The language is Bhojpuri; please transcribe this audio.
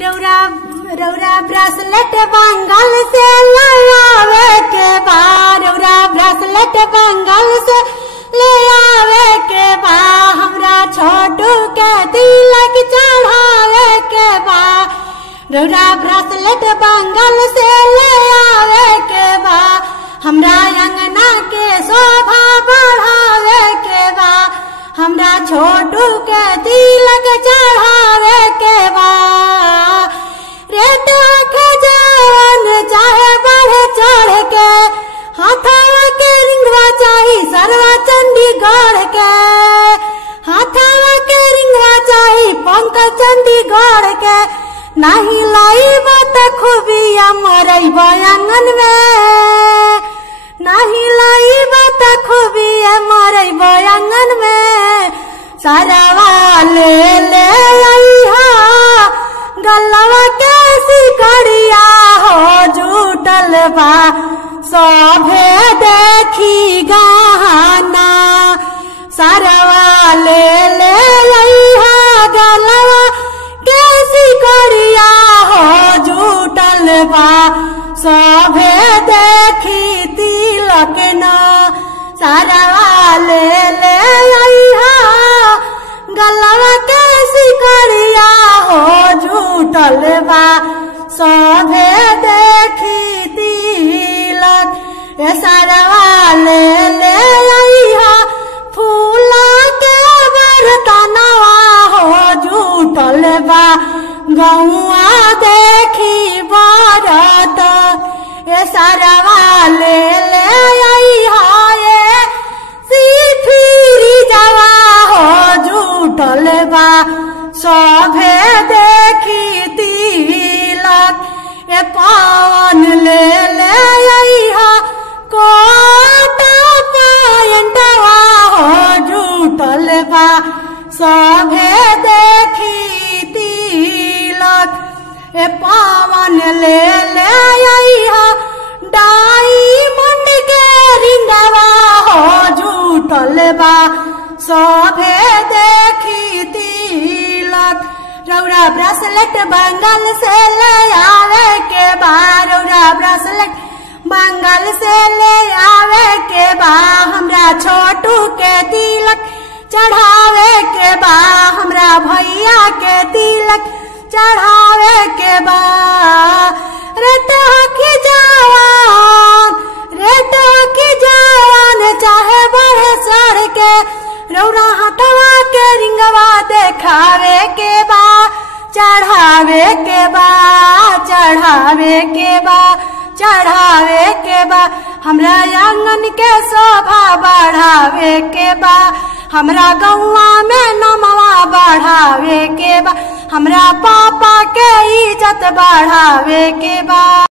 रौरा रौरा ब्रेसलेट बंगाल से ले आवे के बा। रौरा ब्रेसलेट बंगाल से ले आवे के बा। हमरा छोटू के तिलक चढ़ावे के बा। रौरा ब्रेसलेट बंगाल से ले आवे के बा। हमरा अंगना के शोभा बढ़ावे के बा। हमरा छोटू के तिलक चढ़ावे के बा। रेट खजान चाहे बढ़ चढ़ के हाथवा के रिंगवा चाही सरवा चंडीगढ़ के। हाथवा के रिंगवा चाही पंकज चंडीगढ़ के। नहीं लाइब त खूबिया मरैब आंगन में। नहीं लाइब त खूबिया मरैब आंगन में। सरवा ले ले आइहा गलवा के सिकड़िया हो जुटल बा। सभे देखी गहना सरवा ले ले आइहा गलवा के सिकड़िया हो जुटल बा। सभे देखी तिलक न सरवा ले ले आइहा गलवा के सिकड़िया हो जुटल बा। सभे देखी तिलक सरवा ले ले आइहा फूला के बरतनवा हो जुटल बा। गौआ देखी बरत सरवा ले ले आइहा सिफिरी जवा हो जुटल बा। सभे देखी तिलक पावन ले ले आइहा कोट पायंटवा हो जुटल बा। सभे देखी तिलक पावन ले ले आइहा डायमंड के रिंगवा हो जुटल बा। सभे देखी तिलक रौरा ब्रेसलेट बंगाल से ले आवे के बा। रौरा ब्रेसलेट बंगाल से ले आवे के बा। हमरा छोटू के तिलक चढ़ावे के बा। हमरा भैया के तिलक चढ़ावे के बा। रेट की जवान रेट की जवान चाहे बढ़ चढ़ के रौरा हटवा के रिंगवा देखावे के बा। चढ़ावे के बा चढ़ावे के बा चढ़ावे के बा। हमरा आंगन के शोभा बढ़ावे के बा। हमरा गौवा में नमवा बढ़ावे के बा। हमरा पापा के इज्जत बढ़ावे के बा।